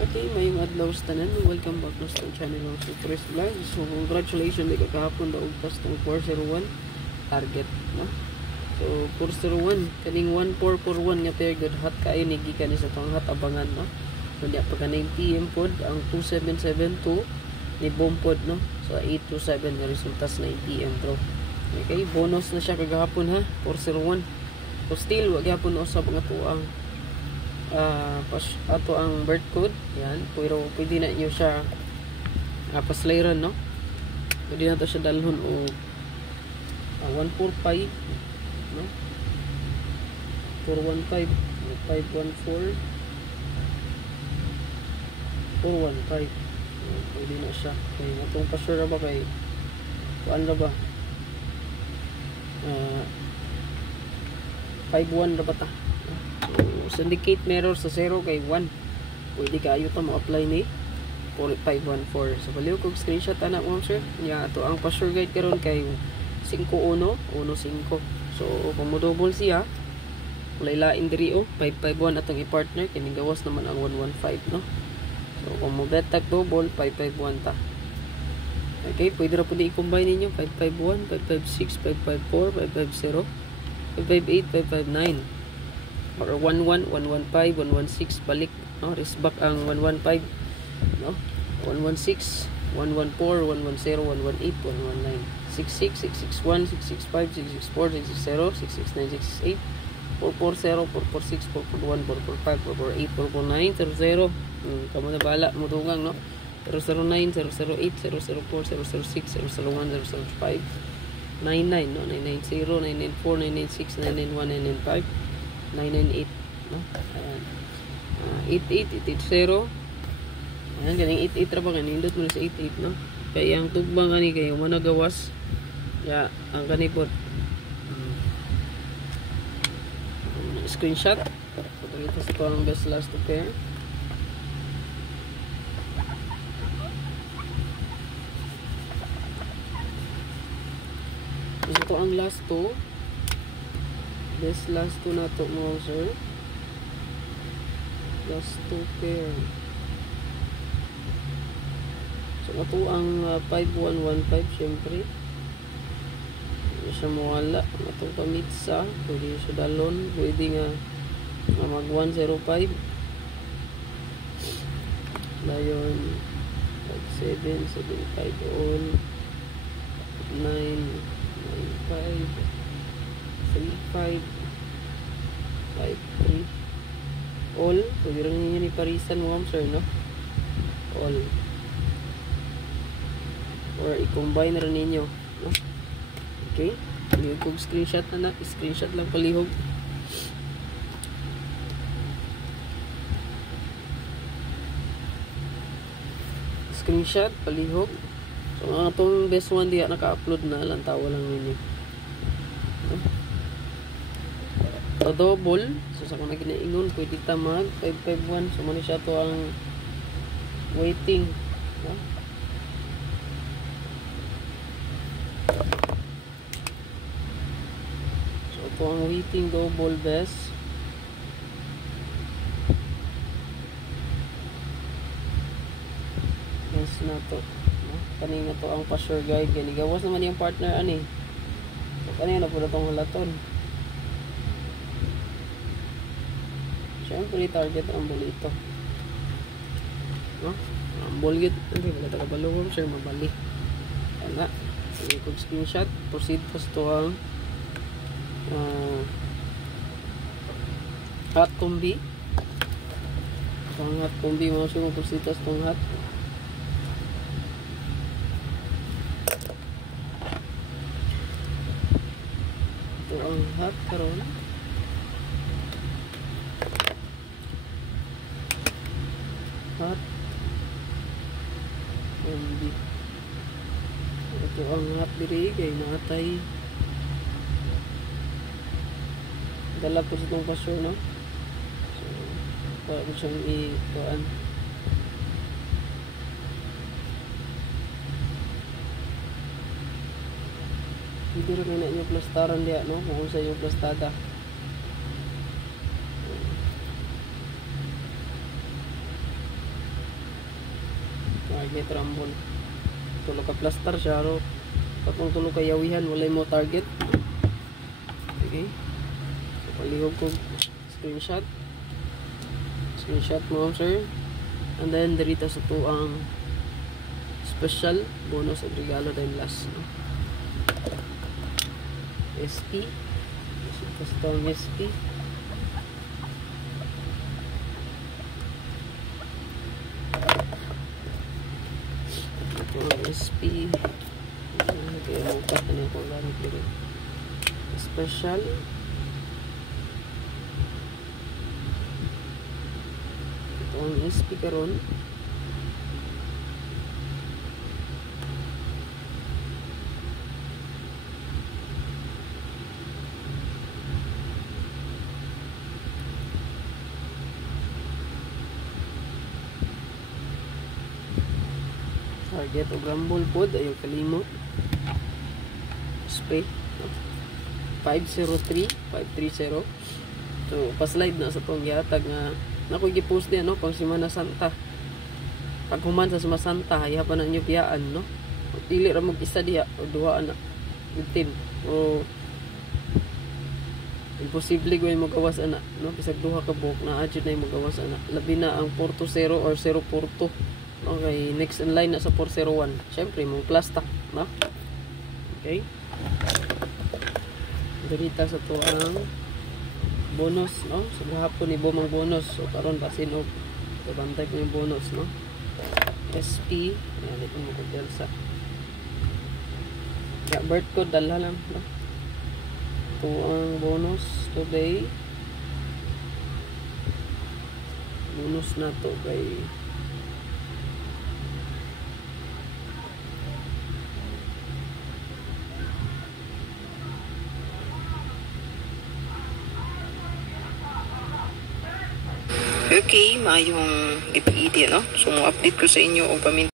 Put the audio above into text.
Okay, mayong adlaw sa tanan. Welcome back na sa channel ng Super Vlog. So, congratulations di kakahapon daw tas ng 401 target, no? So, 401 kaning 1441 nga pair good hot kayo ni gikan sa tong hot abangan, no? Kunya pagka 9 PM pod ang 2772 ni bomb pod, no? So, 827 nga resulta sa 9 PM bro. Okay, bonus na siya kagahapon ha, 401. So, still wag gyapon usab nga tuang ato ang birth code yan, pero pwede na nyo siya paslayran, no? Pwede na to siya dalhon o 145, no? 415 514 415, pwede na siya kaya itong pasure ba kay kuan na ba 51 na ba ta? Syndicate mirror sa 0 kay 1 pwede kayo ito mo-apply ni 4514. So baliw kong screenshot anak mo sir niya ito ang password guide karon kay 5115. So kung mo double siya wala lain diri 551 atong i-partner kining gawas naman ang 115, no? So kung mo bet tag double 551 ta. Okay, pwede ra pud i-combine ninyo 551 556 554 550 558 559 or 11 115 116 balik, no? Risback ang 115, no? 116 114 110 118 119 66 661 665 664 660 669 668 440 446 441 445 448 449 00 kamo na bala mo dugang, no? 009 008 004 006 001 005 99, no? 990 994 996 991 995 998, no? Ayan. 88 880. Ayan, ganing 88 ra ba kanindot mo sa 88, no? Kaya ang tugbang ani kayo managawas. Ya, ang kanipot. Screenshot. Ito sa ko ang best last pair. Ito ang last two. This last two na to mo sir. Last two pair. So ito ang 5115 syempre. Hindi siya mawala. Itong pamitsa. Pwede siya dalon. Pwede nga mag 105. Layon 57 75 all 9 95 35 53 all. Pwede rin ninyo ni parisan mo sir, no? All or i-combine na rin ninyo, no? Okay, palihog kong screenshot na screenshot lang palihog. Screenshot palihog. So ang atong best one diya naka-upload na lang, tawa lang ninyo, no? To double, so sa kung naginaingon pwede ta mag 551. So muna siya to ang waiting, no? So ito ang waiting double best. Best na to, no? Kanina to ang password guide, ganigawas naman yung partner ani. So kanina po na itong hulaton. Siyempre, target ang bolito, no? Ang bolito, hindi wala taga balawang sir, mabali. Ayan na. Sige kong screenshot. Proceed po ito ang hot combi. Ito ang hot combi. Mga siyong proceed po itong hot. Ito ang hot karon. Hot combi. Ito ang hot diri kay naatay dala po sa itong pasyo, no? So para po siyang i-kuan. Hindi rin na inyo plastaran diya, no? Kung sa inyo plastada. Target Rumble. Tulo ka plaster siya, ro. Katong tulo ka yawihan, walay mo target. Okay. So, palihog ko screenshot. Screenshot mo, sir. And then, dito sa to ang special bonus at regalo dahil last. No? SP. Ito ang SP. Ito ang SP. Kaya mo pa ito na yung gamit dito. Special. Ito ang SP karon. Target o Rumble pod ayaw kalimot. Spay 503-530. So pa-slide na sa tong gihatag nga nako gi-post niya no pang Semana Santa. Pag human sa Semana Santa hayapan na inyo biyaan no. Dili ra mo isa diha o duha na 15 o imposible gawin mo gawas ana no bisag duha ka buok na adjud na mo gawas ana labi na ang 420 or 042. Okay, next in line na sa 401. Siyempre, mong plastic, no? Okay. Darita sa to ang bonus, no? So, hapon ni bomang bonus. So, karon basin og bantay ko yung bonus, no? SP. Ayan, ito mo ko sa birth code, dala lang, no? Ito ang bonus today. Bonus na to kay okay, maayong ipid no? So, update ko sa inyo o pamin